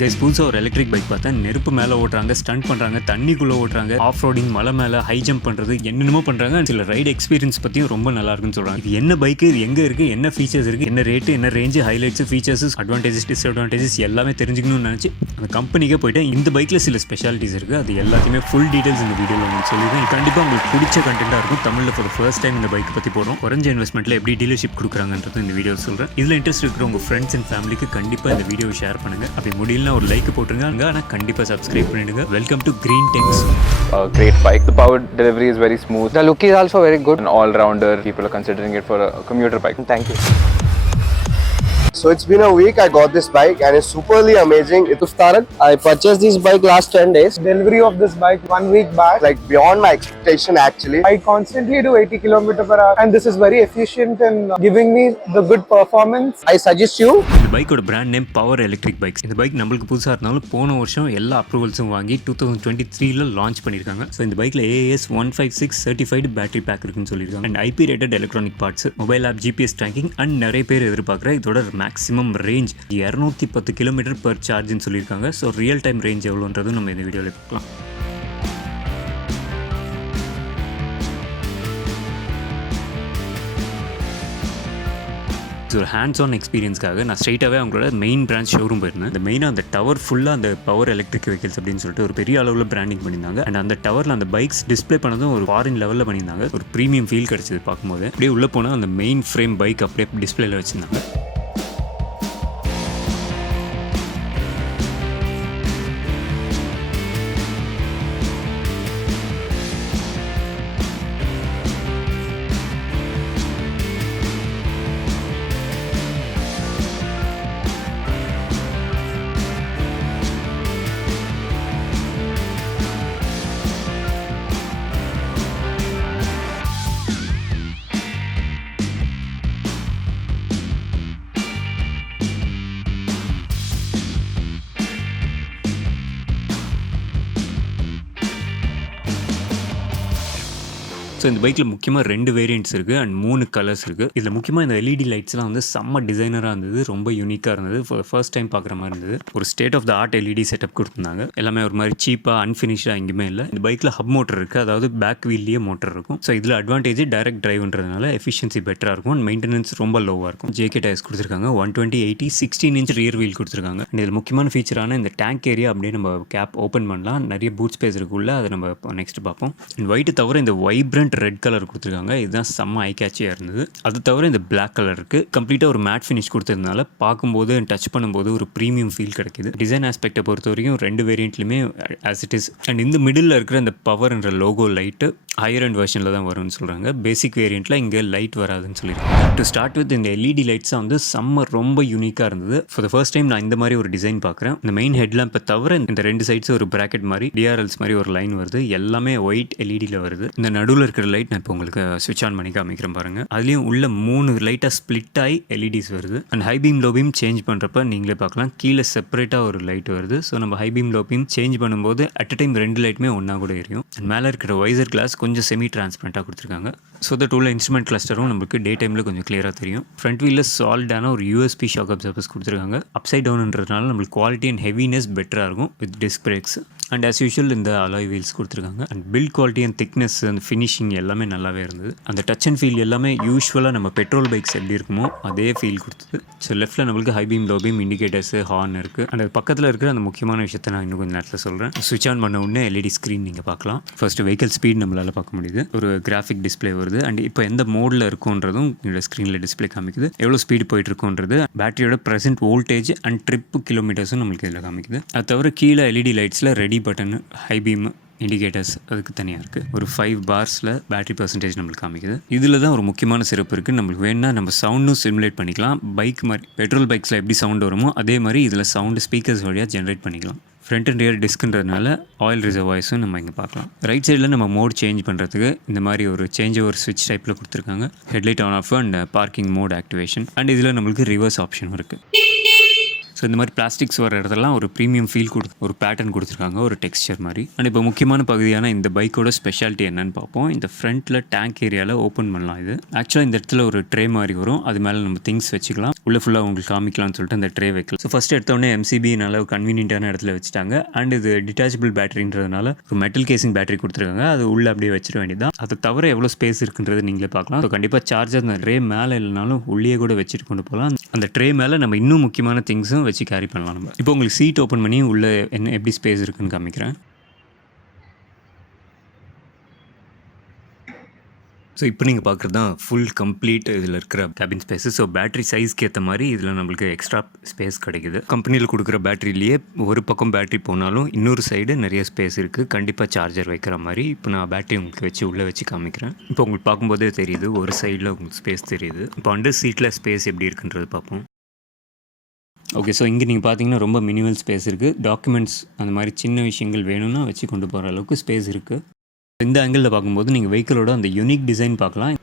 Guys புதுசாக ஒரு electric bike பார்த்தா நெருப்பு மேலே ஓட்டுறாங்க, ஸ்டண்ட் பண்ணுறாங்க, தண்ணிக்குள்ளே ஓட்டுறாங்க, ஆஃப் ரோடிங், மலை மேலே ஹை ஜம்ப் பண்ணுறது, என்னென்னமோ பண்ணுறாங்க. சில ரைடு எக்ஸ்பீரியன்ஸ் பற்றியும் ரொம்ப நல்லா இருக்குன்னு சொல்கிறாங்க. இது என்ன பைக்கு, இது எங்கே இருக்குது, என்ன ஃபீச்சர்ஸ் இருக்குது, என்ன ரேட்டு, என்ன range, highlights, features, advantages, disadvantages எல்லாமே தெரிஞ்சுக்கணும்னு நினச்சி அந்த கம்பெனிக்கே போய்ட்டு இந்த பைக்கில் சில ஸ்பெஷாலிட்டிஸ் இருக்குது, அது எல்லாத்தையுமே ஃபுல் டீட்டெயில்ஸ் இந்த வீடியோவில் உங்களுக்கு சொல்லிடுறேன். கண்டிப்பாக உங்களுக்கு பிடிச்ச கண்டென்ட்டாக இருக்கும். தமிழில் ஃபார் ஃபர்ஸ்ட் டைம் இந்த பைக் பற்றி போடுறோம். குறைஞ்ச இன்வெஸ்ட்மெண்ட்டில் எப்படி டீலர்ஷிப் கொடுக்குறாங்கன்றது இந்த வீடியோ சொல்கிறேன். இதில் இன்ட்ரெஸ்ட் இருக்கிற உங்கள் ஃப்ரெண்ட்ஸ் அண்ட் ஃபேமிலிக்கு கண்டிப்பாக இந்த வீடியோ ஷேர் பண்ணுங்கள். அப்படி முடியலனா ஒரு லைக் போட்டுருங்க. ஆனால் கண்டிப்பாக சப்ஸ்கிரைப் பண்ணிடுங்க. Welcome to Green Techs. Great bike. The power delivery is very smooth. The look is also very good. An all-rounder. People are considering it for a commuter bike. Thank you. So it's been a week I got this bike and it's superly amazing. It's Tarak. I purchased this bike last 10 days. Delivery of this bike 1 week back. Like beyond my expectation actually. I constantly do 80 km/h and this is very efficient in giving me the good performance. I suggest you. இந்த பைக்கோட brand name power electric bikes. இந்த bike நம்மளுக்கு புதுசாக இருந்தாலும் போன வருஷம் எல்லா அப்ரூவல்ஸும் வாங்கி 2023 லான்ச் பண்ணியிருக்காங்க. ஸோ இந்த பைக்கில் AAS 156 சர்டிஃபைடு பேட்டரி பேக் இருக்குன்னு சொல்லியிருக்காங்க. And IP rated electronic parts, mobile app, GPS tracking and நிறைய பேர் எதிர்பார்க்குற இதோட மேக்ஸிமம் ரேஞ்ச் 210 km per சார்ஜ்னு சொல்லியிருக்காங்க. ஸோ ரியல் டைம் ரேஞ்ச் எவ்வளோன்றதும் நம்ம இந்த வீடியோவில் பார்க்கலாம். ஒரு ஹேண்ட்ஸ் ஆன் எக்ஸ்பீரியன்ஸ்க்காக நான் ஸ்ட்ரைட்டாகவே அவங்களோட மெயின் பிரான்ச் ஷோரூம் போயிருந்தேன். இந்த மெயினாக அந்த டவர் ஃபுல்லாக அந்த பவர் எலக்ட்ரிக் வெஹிக்கிள்ஸ் அப்படின்னு சொல்லிட்டு ஒரு பெரிய அளவில் பிராண்டிங் பண்ணியிருந்தாங்க. அண்ட் அந்த டவரில் அந்த பைக்ஸ் டிஸ்பிளே பண்ணதும் ஒரு ஃபாரின் லெவலில் பண்ணியிருந்தாங்க. ஒரு ப்ரீமியம் ஃபீல் கிடச்சிது பார்க்கும்போது. அப்படியே உள்ளே போனால் அந்த மெயின் ஃப்ரேம் பைக் அப்படியே டிஸ்பிளேல வச்சுருந்தாங்க. ஸோ இந்த பைக்கில் முக்கியமாக 2 வேரியண்ட்ஸ் இருக்குது அண்ட் 3 கலர்ஸ் இருக்குது. இதில் முக்கியமாக இந்த LED லைட்ஸ்லாம் வந்து செம்ம டிசைனராக இருந்தது, ரொம்ப யூனிக்காக இருந்தது. ஃபர்ஸ்ட் டைம் பார்க்குற மாதிரி இருந்தது. ஒரு state of the art LED setup கொடுத்துருந்தாங்க. எல்லாமே ஒரு மாதிரி சீப்பாக அன்ஃபினிஷ்டாக எங்கேயுமே இல்லை. இந்த பைக்கில் ஹப் மோட்டர் இருக்குது, அதாவது பேக் வீல்லேயே மோட்டர் இருக்கும். ஸோ இதில் அட்வான்டேஜ் டைரக்ட் டிரைவ்ன்றதுனால எஃபிஷியன்சி பெட்டராக இருக்கும் அண்ட் மெயின்டெனன்ஸ் ரொம்ப லோவாக இருக்கும். JK டயர்ஸ் கொடுத்துருக்காங்க. 120/80 16 inch ரியர் வீல் கொடுத்துருக்காங்க. அண்ட் இதில் முக்கியமான ஃபீச்சரான இந்த டேங்க் ஏரியா அப்படியே நம்ம கேப் ஓப்பன் பண்ணலாம். நிறைய பூட் ஸ்பேஸ் இருக்குள்ள, அதை நம்ம நெக்ஸ்ட் பார்ப்போம். அண்ட் ஒயிட்டு தவிர இந்த வைப்ரண்ட் ரெட் கலர் கொடுத்துருக்காங்க. இதுதான் செம்ம ஐ கேட்சியாக இருந்தது. அது தவிர இந்த பிளாக் கலர் இருக்குது. கம்ப்ளீட்டாக ஒரு மேட் ஃபினிஷ் கொடுத்ததுனால பார்க்கும்போது டச் பண்ணும்போது ஒரு ப்ரீமியம் ஃபீல் கிடைக்குது. டிசைன் ஆஸ்பெக்டை பொறுத்த வரைக்கும் 2 வேரியண்ட்லையுமே ஆஸ் இட் இஸ். அண்ட் இந்த மிடில் இருக்கிற இந்த பவர் என்ற லோகோ லைட்டு ஹையர் அண்ட் வெர்ஷனில் தான் வரும்னு சொல்கிறாங்க. பேசிக் வேரியண்ட்டில் இங்கே லைட் வராதுன்னு சொல்லியிருக்காங்க. டு ஸ்டார்ட் வித் இந்த LED லைட்ஸாக வந்து செம்ம ரொம்ப யூனிக்காக இருந்தது. ஃபார் த ஃபர்ஸ்ட் டைம் நான் இந்த மாதிரி ஒரு டிசைன் பார்க்குறேன். இந்த மெயின் ஹெட்லாம்பை தவிர இந்த 2 சைட்ஸ் ஒரு ப்ராக்கெட் மாதிரி DRLs மாதிரி ஒரு லைன் வருது. எல்லாமே ஒயிட் LEDயில் வருது. இந்த நடுவில் இருக்கிற லைட் நான் இப்போ உங்களுக்கு ஸ்விட்ச் ஆன் பண்ணி காமிக்கிறேன் பாருங்கள். அதுலேயும் உள்ள 3 லைட்டாக ஸ்ப்ளிட் ஆகி LEDs வருது. And high beam low beam change பண்ணுறப்ப நீங்களே பார்க்கலாம், கீழே செப்பரேட்டாக ஒரு லைட் வருது. ஸோ நம்ம high beam low beam change பண்ணும்போது அட் அ டைம் 2 லைட்டுமே ஒன்றா கூட எரியும். அண்ட் மேலே இருக்கிற வைசர் கிளாஸ் கொஞ்சம் செமி டிரான்ஸ்பரண்ட்டாக கொடுத்துருக்காங்க. ஸோ தட் உள்ள இன்ஸ்ட்ருமெண்ட் கிளஸ்டரும் நம்மளுக்கு டே டைமில் கொஞ்சம் கிளியராக தெரியும். ஃப்ரண்ட் வீலில் சாலிடான ஒரு USB ஷாக் அப்சர்வர்ஸ் கொடுத்துருக்காங்க. அப்சைட் டவுன்ன்றதுனால நம்மளுக்கு குவாலிட்டி அண்ட் ஹெவினஸ் பெட்டராக இருக்கும் with disc brakes. And as usual இந்த அலாய் வீல்ஸ் கொடுத்துருக்காங்க. And build quality and thickness and finishing எல்லாமே நல்லாவே இருந்தது. அந்த டச் அண்ட் ஃபீல் எல்லாமே யூஸ்வலாக நம்ம பெட்ரோல் பைக்ஸ் எப்படி இருக்குமோ அதே ஃபீல் கொடுத்தது. ஸோ லெஃப்ட்டில் நம்மளுக்கு high beam low beam indicators, horn இருக்குது. அண்ட் அது பக்கத்தில் இருக்கிற அந்த முக்கியமான விஷயத்தை நான் இன்னும் கொஞ்சம் நேரத்தில் சொல்கிறேன். ஸ்விட்ச் ஆன் பண்ண உடனே LED ஸ்க்ரீன் நீங்கள் பார்க்கலாம். ஃபர்ஸ்ட் வெஹிக்கல் ஸ்பீட் நம்மளால் பார்க்க முடியுது. ஒரு கிராஃபிக் டிஸ்பிளே வருது. அண்ட் இப்போ எந்த மோடில் இருக்குன்றதும் என்னோட ஸ்க்ரீனில் டிஸ்பிளே காமிக்குது. எவ்வளோ ஸ்பீடு போயிட்டு இருக்குன்றது, பேட்டரியோட ப்ரெசென்ட் வோல்டேஜ் அண்ட் ட்ரிப் கிலோமீட்டர்ஸும் நம்மளுக்கு இதில் காமிக்குது. அது தவிர கீழே LED லைட்ஸில் ready button, high beam, indicators அதுக்கு தனியாக இருக்குது. ஒரு 5 பார்ஸில் பேட்டரி பர்சன்டேஜ் நம்மளுக்கு காமிக்குது. இதில் தான் ஒரு முக்கியமான சிறப்பு இருக்குது. நம்மளுக்கு வேணுன்னா நம்ம சவுண்டும் சிமுலேட் பண்ணிக்கலாம். பைக் மாதிரி பெட்ரோல் பைக்ஸில் எப்படி சவுண்ட் வருமோ அதே மாதிரி இதில் சவுண்டு ஸ்பீக்கர்ஸ் வழியாக ஜென்ரேட் பண்ணிக்கலாம். ஃப்ரண்ட் அண்ட் ரியர் டிஸ்க்குன்றதுனால ஆயில் ரிசர்வாய்ஸும் நம்ம இங்கே பார்க்கலாம். ரைட் சைடில் நம்ம மோட் சேஞ்ச் பண்ணுறதுக்கு இந்த மாதிரி ஒரு சேஞ்ச் ஓவர் ஸ்விட்ச் டைப்பில் கொடுத்துருக்காங்க. Headlight on off and parking mode activation. And இதில் நம்மளுக்கு ரிவர்ஸ் ஆப்ஷனும் இருக்குது. ஸோ இந்த மாதிரி பிளாஸ்டிக்ஸ் வர இடத்துலலாம் ஒரு ப்ரீமியம் ஃபீல் ஒரு பேட்டர்ன் கொடுத்துருக்காங்க, ஒரு டெக்ஸ்சர் மாதிரி. அண்ட் இப்போ முக்கியமான பகுதியான இந்த பைக்கோட ஸ்பெஷாலிட்டி என்னன்னு பார்ப்போம். இந்த ஃப்ரண்ட்டில் டேங்க் ஏரியாவில் ஓப்பன் பண்ணலாம். இது ஆக்சுவலாக இந்த இடத்துல ஒரு ட்ரே மாதிரி வரும், அது மேலே நம்ம திங்ஸ் வச்சுக்கலாம். உள்ளே ஃபுல்லாக உங்களுக்கு காமிக்கலாம்னு சொல்லிட்டு அந்த ட்ரே வைக்கலாம். ஸோ ஃபஸ்ட் எடுத்தோடனே MCB நல்ல கன்வீனியன்ட்டான இடத்துல வச்சுட்டாங்க. அண்ட் இது டிட்டாச்சபிள் பேட்டரின்றதுனால ஒரு மெட்டல் கேசிங் பேட்டரி கொடுத்துருக்காங்க, அது உள்ளே அப்படியே வச்சிட வேண்டியதான். அதை தவிர எவ்வளோ ஸ்பேஸ் இருக்குன்றது நீங்களே பார்க்கலாம். ஸோ கண்டிப்பாக சார்ஜர் அந்த ட்ரே மேலே இல்லைனாலும் உள்ளே கூட வச்சுட்டு கொண்டு போகலாம். அந்த ட்ரே மேலே நம்ம இன்னும் முக்கியமான திங்ஸும் வச்சு கேரி பண்ணலாம் நம்ம. இப்போ உங்களுக்கு சீட் ஓப்பன் பண்ணி உள்ளே என்ன எப்படி ஸ்பேஸ் இருக்குன்னு காமிக்கிறேன். ஸோ இப்போ நீங்கள் பார்க்குறது தான் ஃபுல் கம்ப்ளீட் இதில் இருக்கிற கேபின் ஸ்பேஸு. ஸோ பேட்டரி சைஸ்க்கு ஏற்ற மாதிரி இதில் நம்மளுக்கு எக்ஸ்ட்ரா ஸ்பேஸ் கிடைக்குது. கம்பெனியில் கொடுக்குற பேட்டரியிலேயே ஒரு பக்கம் பேட்டரி போனாலும் இன்னொரு சைடு நிறைய ஸ்பேஸ் இருக்குது, கண்டிப்பாக சார்ஜர் வைக்கிற மாதிரி. இப்போ நான் பேட்டரி உங்களுக்கு வச்சு உள்ளே வச்சு காமிக்கிறேன். இப்போ உங்களுக்கு பார்க்கும்போதே தெரியுது, ஒரு சைடில் உங்களுக்கு ஸ்பேஸ் தெரியுது. இப்போ அண்டர் சீட்டில் ஸ்பேஸ் எப்படி இருக்குன்றது பார்ப்போம். ஓகே, ஸோ இங்கே நீங்கள் பார்த்தீங்கன்னா ரொம்ப மினிமல் ஸ்பேஸ் இருக்குது. டாக்குமெண்ட்ஸ் அந்த மாதிரி சின்ன விஷயங்கள் வேணும்னா வச்சு கொண்டு போகிற அளவுக்கு ஸ்பேஸ் இருக்குது. இந்த ஆங்கிளில் பார்க்கும்போது நீங்கள் வெஹிக்கிளோட அந்த யூனிக் டிசைன் பார்க்கலாம்.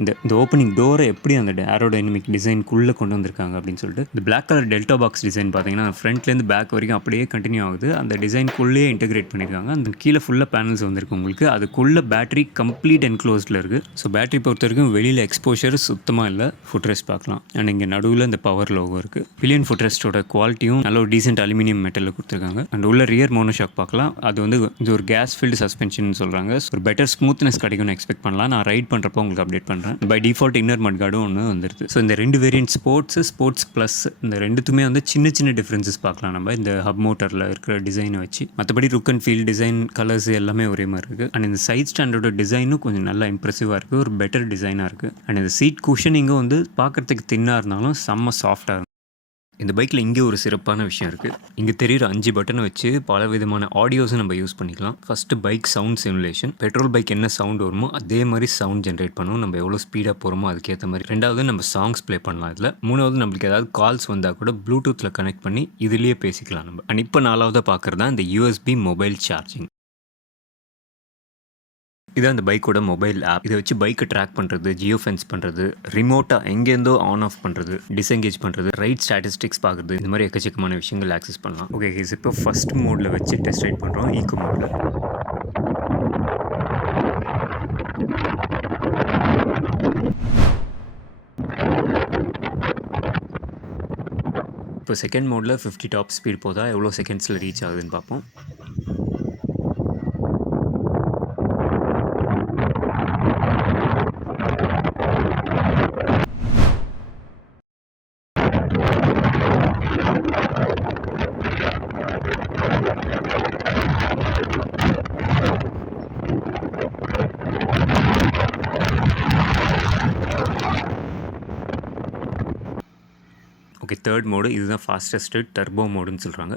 இந்த ஓப்பனிங் டோரை எப்படி அந்த ஏரோடைனமிக் டிசைனுக்குள்ளே கொண்டு வந்திருக்காங்க அப்படின்னு சொல்லிட்டு. இந்த black colour delta box design பார்த்தீங்கன்னா ஃப்ரண்ட்லேருந்து பேக் வரைக்கும் அப்படியே கண்டினியூ ஆகுது. அந்த டிசைனுக்குள்ளேயே இன்டெகிரேட் பண்ணியிருக்காங்க. அந்த கீழே ஃபுல்லாக பேனல்ஸ் வந்திருக்கு உங்களுக்கு. அதுக்குள்ளே பேட்டரி கம்ப்ளீட் என்க்ளோஸ்டில் இருக்குது. ஸோ பேட்டரி பொறுத்த வரைக்கும் வெளியில் எக்ஸ்போஷர் சுத்தமாக இல்லை. ஃபுட்ரெஸ்ட் பார்க்கலாம். அண்ட் இங்கே நடுவில் இந்த பவர் லோகோ இருக்குது. பில்லியன் ஃபுட்ரெஸ்ட்டோட குவாலிட்டியும் நல்ல ஒரு டீசென்ட் அலுமினியம் மெட்டலில் கொடுத்துருக்காங்க. அண்ட் உள்ள ரியர் மோனோஷாக் பார்க்கலாம். அது வந்து இது ஒரு கேஸ் ஃபீல்டு சஸ்பென்ஷன் சொல்கிறாங்க. ஒரு பெட்டர் ஸ்மூத்னஸ் கிடைக்கும்னு எக்ஸ்பெக்ட் பண்ணலாம். நான் ரைட் பண்ணுறப்போ உங்களுக்கு அப்டேட் பண்ணுறேன். பை டிஃபால்ட் இன்னர் மட் கார்டும் ஒன்று வந்துடுது. ஸோ இந்த ரெண்டு வேரியன்ட் ஸ்போர்ட்ஸ் ப்ளஸ் இந்த ரெண்டுத்துமே வந்து சின்ன சின்ன டிஃப்ரென்சஸ் பார்க்கலாம் நம்ம இந்த ஹப் மோட்டரில் இருக்கிற டிசைனை வச்சு. மற்றபடி look and feel, design, colours எல்லாமே ஒரே மாதிரி இருக்குது. அண்ட் இந்த சைட் ஸ்டாண்டோட டிசைனும் கொஞ்சம் நல்லா இம்ப்ரெசிவாக இருக்குது, ஒரு பெட்டர் டிசைனாக இருக்குது. அண்ட் இந்த சீட் குஷனிங்கும் வந்து பார்க்குறதுக்கு தின்னாக இருந்தாலும் செம்ம சாஃப்டாக இருக்கும். இந்த பைக்கில் இங்கே ஒரு சிறப்பான விஷயம் இருக்குது. இங்கே தெரிகிற 5 பட்டனை வச்சு பல விதமான ஆடியோஸை நம்ம யூஸ் பண்ணிக்கலாம். First bike sound simulation. Petrol bike என்ன சவுண்ட் வருமோ அதே மாதிரி சவுண்ட் ஜென்ரேட் பண்ணும், நம்ம எவ்வளோ ஸ்பீடாக போகிறோமோ அதுக்கேற்ற மாதிரி. ரெண்டாவது நம்ம சாங்ஸ் ப்ளே பண்ணலாம் இதில். மூணாவது நம்மளுக்கு ஏதாவது கால்ஸ் வந்தால் கூட ப்ளூடூத்தில் கனெக்ட் பண்ணி இதுலேயே பேசிக்கலாம் நம்ம. அண்ட் இப்போ நாலாவதாக பார்க்குறது தான் இந்த USB மொபைல் சார்ஜிங். இதான் அந்த பைக்கோட மொபைல் ஆப். இதை வச்சு பைக்கை ட்ராக் பண்ணுறது, ஜியோ ஃபென்ஸ் பண்ணுறது, ரிமோட்டாக எங்கேருந்தோ ஆன் ஆஃப் பண்ணுறது, டிஸ்எங்கேஜ் பண்ணுறது, ரைட் ஸ்டாட்டிஸ்டிக்ஸ் பார்க்குறது, இந்த மாதிரி எக்கச்சக்கமான விஷயங்கள் ஆக்சஸ் பண்ணலாம். ஓகே கேஸ், இப்போ ஃபஸ்ட் மோடில் வச்சு டெஸ்ட் ரைட் பண்ணுறோம், ஈக்கோ மோடில். இப்போ செகண்ட் மோடில் 50 டாப் ஸ்பீட் போதா எவ்வளோ செகண்ட்ஸில் ரீச் ஆகுதுன்னு பார்ப்போம். ஓகே, தேர்ட் மோடு இதுதான் ஃபாஸ்டஸ்ட்டு டர்போ மோடுன்னு சொல்கிறாங்க.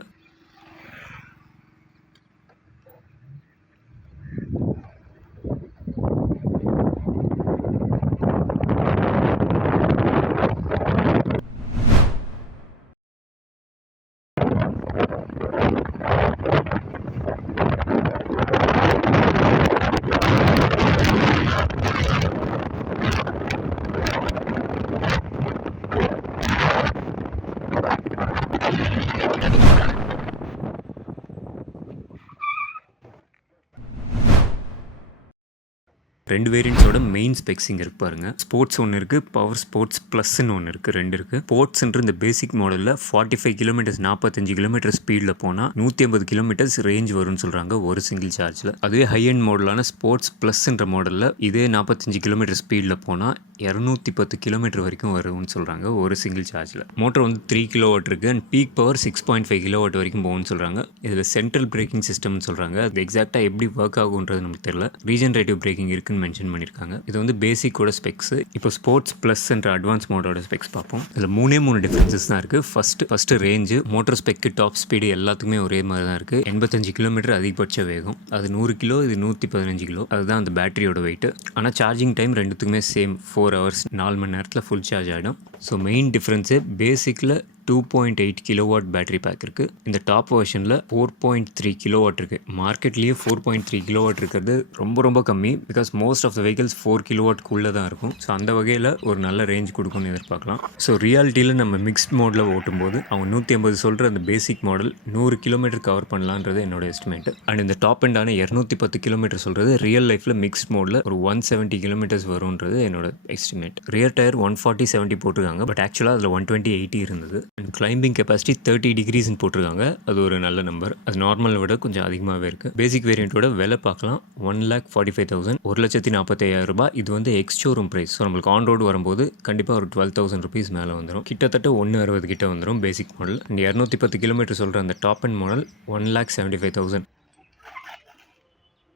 ரெண்டு வேரியண்ட்ஸோட மெயின் ஸ்பெக்ஸ் இங்கே இருக்கு பாருங்க. ஸ்போர்ட்ஸ் ஒன்று இருக்குது, பவர் ஸ்போர்ட்ஸ் ப்ளஸ்ன்னு ஒன்று இருக்குது, ரெண்டு இருக்குது. ஸ்போர்ட்ஸ்ன்ற இந்த பேசிக் மாடலில் 45 கிலோமீட்டர்ஸ் 45 கிலோமீட்டர் ஸ்பீடில் போனால் 150 கிலோமீட்டர்ஸ் ரேஞ்ச் வரும்னு சொல்கிறாங்க ஒரு சிங்கிள் சார்ஜில். அதுவே ஹை அண்ட் மாடலான ஸ்போர்ட்ஸ் ப்ளஸ்ன்ற மாடலில் இதே 45 கிலோமீட்டர் ஸ்பீடில் போனால் 210 கிலோமீட்டர் வரைக்கும் வரும்னு சொல்கிறாங்க ஒரு சிங்கிள் சார்ஜில். மோட்டர் வந்து 3 கிலோவாட் இருக்குது அண்ட் பீக் பவர் 6.5 கிலோவாட் வரைக்கும் போகும்னு சொல்கிறாங்க. இதில் சென்ட்ரல் பிரேக்கிங் சிஸ்டம்னு சொல்கிறாங்க. அது எக்ஸாக்டாக எப்படி ஒர்க் ஆகுன்றது நமக்கு தெரியல. ரீஜெனரேட்டிவ் பிரேக்கிங் இருக்குன்னு மென்ஷன் பண்ணியிருக்காங்க. இது வந்து பேசிக்கோட ஸ்பெக்ஸ். இப்போ ஸ்போர்ட்ஸ் ப்ளஸ் என்ற அட்வான்ஸ் மோடோட ஸ்பெக்ஸ் பார்ப்போம். இதில் 3 டிஃபரன்சஸ் தான் இருக்குது. First range, motor spec, top speed எல்லாத்துக்குமே ஒரே மாதிரி தான் இருக்குது. 85 கிலோமீட்டர் அதிகபட்ச வேகம். அது 100 கிலோ, இது 115 கிலோ. அதுதான் அந்த பேட்டரியோட வெயிட். ஆனால் சார்ஜிங் டைம் ரெண்டுத்துக்குமே சேம் 4 ஹவர்ஸ், 4 மணி நேரத்தில் ஃபுல் சார்ஜ் ஆகிடும். ஸோ மெயின் டிஃப்ரென்ஸு பேசிக்கில் 2.8 கிலோவாட் பேட்டரி பேக் இருக்குது. இந்த டாப் வெர்ஷனில் 4.3 கிலோவாட் இருக்குது. மார்க்கெட்லேயே 4.3 கிலோவாட் இருக்கிறது ரொம்ப ரொம்ப கம்மி. Because most of the vehicles 4 கிலோவாட்குள்ளே தான் இருக்கும். ஸோ அந்த வகையில் ஒரு நல்ல ரேஞ்ச் கொடுக்கும்னு எதிர்பார்க்கலாம். ஸோ ரியாலிட்டியில் நம்ம மிக்ஸ்ட் மோடில் ஓட்டும்போது அவங்க 150 சொல்கிற அந்த பேசிக் மாடல் 100 கிலோமீட்டர் கவர் பண்ணலான்றது என்னோட எஸ்டிமேட். அண்ட் இந்த டாப் எண்டான 210 கிலோமீட்டர் சொல்கிறது ரியல் லைஃப்பில் மிக்ஸ்ட் மோடில் ஒரு 170 கிலோமீட்டர்ஸ் வரும்ன்றது என்னோட எஸ்டிமேட். ரியர் டயர் 140/70 போட்டிருக்காங்க. பட் ஆக்சுவலாக அதில் 120/80 இருந்தது. அண்ட் கிளைம்பிங் கெப்பாசிட்டி 30 டிகிரிஸ்ன்னு போட்டிருக்காங்க. அது ஒரு நல்ல நம்பர். அது நார்மலை விட கொஞ்சம் அதிகமாகவே இருக்குது. பேசிக் வேரியண்ட்டோட விலை பார்க்கலாம். 1,45,000, 1,45,000 ரூபாய். இது வந்து எக்ஸ் ஷோரூம் ப்ரைஸ். ஸோ நம்மளுக்கு ஆன் ரோடு வரும்போது கண்டிப்பாக ஒரு 12,000 ருபீஸ் மேலே வந்துடும். கிட்டத்தட்ட 160 கிட்ட வந்துடும் பேசிக் மாடல். அண்ட் 210 கிலோமீட்டர் சொல்கிற அந்த டாப் அண்ட் மாடல் 1,75,000.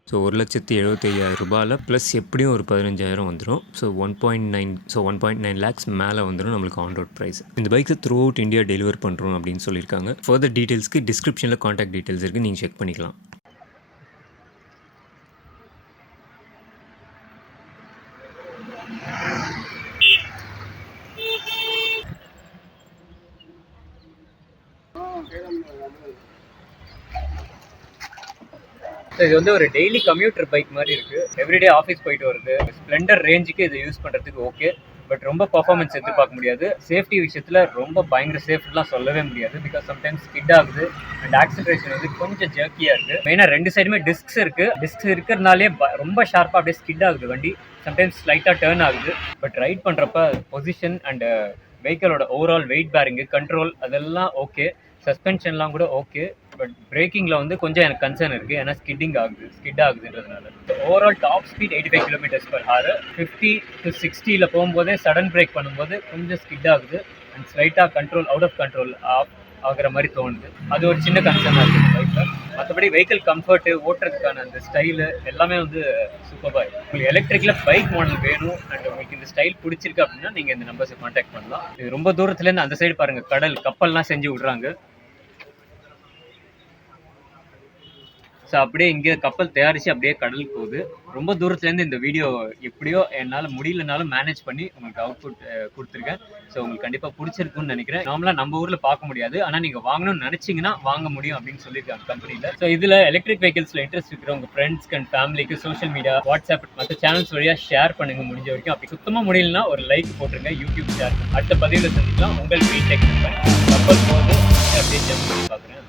ஸோ 1,75,000 ரூபாயில் ப்ளஸ் எப்படியும் ஒரு 15,000 வந்துடும். ஸோ 1.9 லேக்ஸ் மேலே வந்துடும் நம்மளுக்கு ஆன் ரோட் ப்ரைஸ். இந்த பைக்கை த்ரூ அவுட் இந்தியா டெலிவர் பண்ணுறோம் அப்படின்னு சொல்லியிருக்காங்க. ஃபர்தர் டீட்டெயில்ஸ்க்கு டிஸ்கிரிப்ஷனில் காண்டாக்ட் டீட்டெயில்ஸ் இருக்குது, நீங்கள் செக் பண்ணிக்கலாம். இது வந்து ஒரு டெய்லி கம்யூட்டர் பைக் மாதிரி இருக்குது. எவ்ரிடே ஆஃபீஸ் போயிட்டு வருது. ஸ்ப்ளெண்டர் ரேஞ்சுக்கு இதை யூஸ் பண்ணுறதுக்கு ஓகே. பட் ரொம்ப பர்ஃபார்மன்ஸ் எதிர்பார்க்க முடியாது. சேஃப்டி விஷயத்தில் ரொம்ப பயங்கர சேஃப்டிலாம் சொல்லவே முடியாது. பிகாஸ் சம்டைம்ஸ் ஸ்கிட் ஆகுது. அண்ட் ஆக்சிலரேஷன் வந்து கொஞ்சம் ஜர்க்கியாக இருக்குது. மெயினாக 2 சைடுமே டிஸ்க்ஸ் இருக்குது. டிஸ்க் இருக்கிறதுனாலே ரொம்ப ஷார்ப்பாக அப்படியே ஸ்கிட் ஆகுது வண்டி. சம்டைம்ஸ் லைட்டாக டேர்ன் ஆகுது. பட் ரைட் பண்ணுறப்ப பொசிஷன் அண்ட் வெஹிக்கிளோட ஓவரால் வெயிட் பேரிங்கு, கண்ட்ரோல் அதெல்லாம் ஓகே. சஸ்பென்ஷன்லாம் கூட ஓகே. பட் பிரேக்கிங்கில் வந்து கொஞ்சம் எனக்கு கன்சர்ன் இருக்குது. ஏன்னா ஸ்கிட் ஆகுதுன்றதுனால. Overall top speed 85 km/h. 50 to 60 போகும்போதே சடன் பிரேக் பண்ணும்போது கொஞ்சம் ஸ்கிட் ஆகுது. அண்ட் ஸ்லைட்டாக கண்ட்ரோல் அவுட் ஆஃப் கண்ட்ரோல் ஆகிற மாதிரி தோணுது. அது ஒரு சின்ன கன்சர்னாக இருக்குது பைக்கில். மற்றபடி வெஹிக்கிள் கம்ஃபர்ட்டு, ஓட்டுறதுக்கான அந்த ஸ்டைலு எல்லாமே வந்து சூப்பராக இருக்குது. உங்களுக்கு எலக்ட்ரிக்கில் பைக் மாடல் வேணும் அண்ட் உங்களுக்கு இந்த ஸ்டைல் பிடிச்சிருக்கு அப்படின்னா நீங்கள் இந்த நம்பர்ஸை கான்டாக்ட் பண்ணலாம். இது ரொம்ப தூரத்துலேருந்து அந்த சைடு பாருங்கள், கப்பல்லாம் செஞ்சு விட்றாங்க. ஸோ அப்படியே இங்கே கப்பல் தயாரித்து அப்படியே கடலுக்கு போகுது. ரொம்ப தூரத்துலேருந்து இந்த வீடியோ எப்படியோ என்னால் முடியலனாலும் மேனேஜ் பண்ணி உங்களுக்கு அவுட்புட் கொடுத்துருக்கேன். ஸோ உங்களுக்கு கண்டிப்பாக பிடிச்சிருக்குன்னு நினைக்கிறேன். நார்மலாக நம்ம ஊரில் பார்க்க முடியாது, ஆனால் நீங்கள் வாங்கணும்னு நினச்சிங்கன்னா வாங்க முடியும் அப்படின்னு சொல்லியிருக்காங்க கம்பெனியில். ஸோ இதில் எலக்ட்ரிக் வெஹிக்கிள்ஸில் இன்ட்ரெஸ்ட் இருக்கிற உங்கள் ஃப்ரெண்ட்ஸ்க்கு அண்ட் ஃபேமிலிக்கு சோஷியல் மீடியா, வாட்ஸ்அப் மற்ற சேனல்ஸ் வழியாக ஷேர் பண்ணுங்கள் முடிஞ்ச வரைக்கும். அப்படி சுத்தமாக முடியலன்னா ஒரு லைக் போட்டுருங்க, யூடியூப் ஷேர். அடுத்த பதிவில் சந்திக்கலாம். உங்கள் வீட்டை கப்பல் போது அப்படியே ஜம்ப் பண்ணி பார்க்குறேன்.